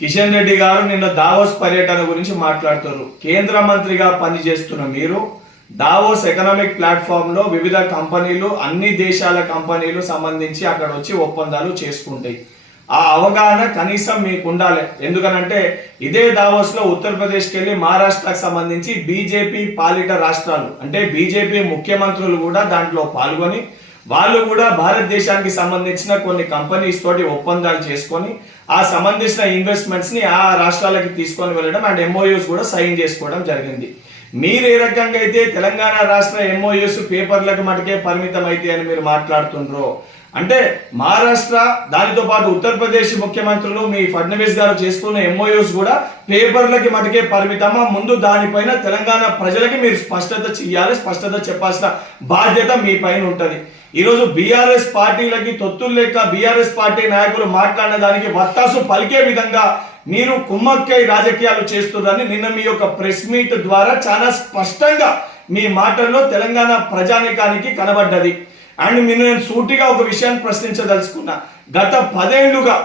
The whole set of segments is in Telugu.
కిషన్ రెడ్డి గారు నిన్న దావోస్ పర్యటన గురించి మాట్లాడుతారు. కేంద్ర మంత్రిగా పనిచేస్తున్న మీరు దావోస్ ఎకనామిక్ ప్లాట్ఫామ్ లో వివిధ కంపెనీలు, అన్ని దేశాల కంపెనీలు సంబంధించి అక్కడ వచ్చి ఒప్పందాలు చేసుకుంటాయి. ఆ అవగాహన కనీసం మీకు ఉండాలి. ఎందుకనంటే ఇదే దావోస్ లో ఉత్తరప్రదేశ్కి వెళ్ళి మహారాష్ట్రకు సంబంధించి బీజేపీ పాలిట రాష్ట్రాలు అంటే బీజేపీ ముఖ్యమంత్రులు కూడా దాంట్లో పాల్గొని వాళ్ళు కూడా భారతదేశానికి సంబంధించిన కొన్ని కంపెనీస్ తోటి ఒప్పందాలు చేసుకొని ఆ సంబంధించిన ఇన్వెస్ట్మెంట్స్ ని ఆ రాష్ట్రాలకి తీసుకొని వెళ్ళడం అండ్ ఎంఓయూస్ కూడా సైన్ చేసుకోవడం జరిగింది. మీరు ఏ రకంగా అయితే తెలంగాణ రాష్ట్ర ఎంఓయూస్ పేపర్లకు మటుకే పరిమితం అయితే అని మీరు మాట్లాడుతుండ్రో, అంటే మహారాష్ట్ర దానితో పాటు ఉత్తరప్రదేశ్ ముఖ్యమంత్రులు మీ ఫడ్నవీస్ గారు చేసుకున్న ఎంఓయూస్ కూడా పేపర్లకి మటుకే పరిమితమా? ముందు దానిపైన తెలంగాణ ప్రజలకి మీరు స్పష్టత చెయ్యాలి, స్పష్టత చెప్పాల్సిన బాధ్యత మీ పైన ఉంటది. ఈరోజు బీఆర్ఎస్ పార్టీలకి తొత్తులు లెక్క బీఆర్ఎస్ పార్టీ నాయకులు మాట్లాడిన దానికి వత్తాసు పలికే విధంగా మీరు కుమ్మక్కై రాజకీయాలు చేస్తున్నారని నిన్న మీ యొక్క ప్రెస్ మీట్ ద్వారా చాలా స్పష్టంగా మీ మాటల్లో తెలంగాణ ప్రజానికానికి కనబడ్డది. అండ్ నేను సూటిగా ఒక విషయాన్ని ప్రశ్నించదలుచుకున్నా. గత 10 ఏళ్లుగా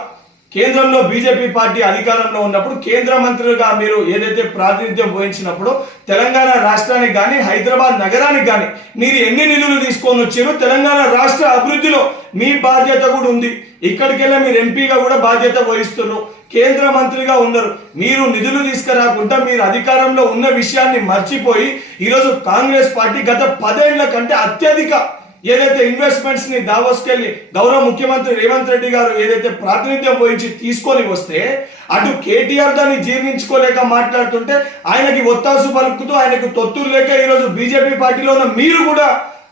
కేంద్రంలో బీజేపీ పార్టీ అధికారంలో ఉన్నప్పుడు కేంద్ర మంత్రులుగా మీరు ఏదైతే ప్రాతినిధ్యం వహించినప్పుడు తెలంగాణ రాష్ట్రానికి కానీ హైదరాబాద్ నగరానికి కానీ మీరు ఎన్ని నిధులు తీసుకొని వచ్చారో తెలంగాణ రాష్ట్ర అభివృద్ధిలో మీ బాధ్యత కూడా ఉంది. ఇక్కడికెళ్ళి మీరు ఎంపీగా కూడా బాధ్యత వహిస్తున్నారు, కేంద్ర మంత్రిగా ఉన్నారు. మీరు నిధులు తీసుకురాకుండా మీరు అధికారంలో ఉన్న విషయాన్ని మర్చిపోయి ఈరోజు కాంగ్రెస్ పార్టీ గత 10 ఏళ్ల కంటే అత్యధిక ఏదైతే ఇన్వెస్ట్మెంట్స్ ని దావోస్కి వెళ్ళి గౌరవ ముఖ్యమంత్రి రేవంత్ రెడ్డి గారు ఏదైతే ప్రాతినిధ్యం వహించి తీసుకొని వస్తే అటు కేటీఆర్ దాన్ని జీర్ణించుకోలేక మాట్లాడుతుంటే ఆయనకి ఒత్తాసు పలుకుతూ ఆయనకు తొత్తులు లేక ఈరోజు బీజేపీ పార్టీలో ఉన్న మీరు కూడా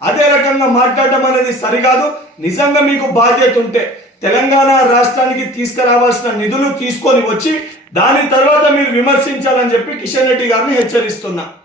అదే రకంగా మాట్లాడడం అనేది సరికాదు. నిజంగా మీకు బాధ్యత ఉంటే తెలంగాణ రాష్ట్రానికి తీసుకురావాల్సిన నిధులు తీసుకొని వచ్చి దాని తర్వాత మీరు విమర్శించాలని చెప్పి కిషన్ రెడ్డి గారిని హెచ్చరిస్తున్నా.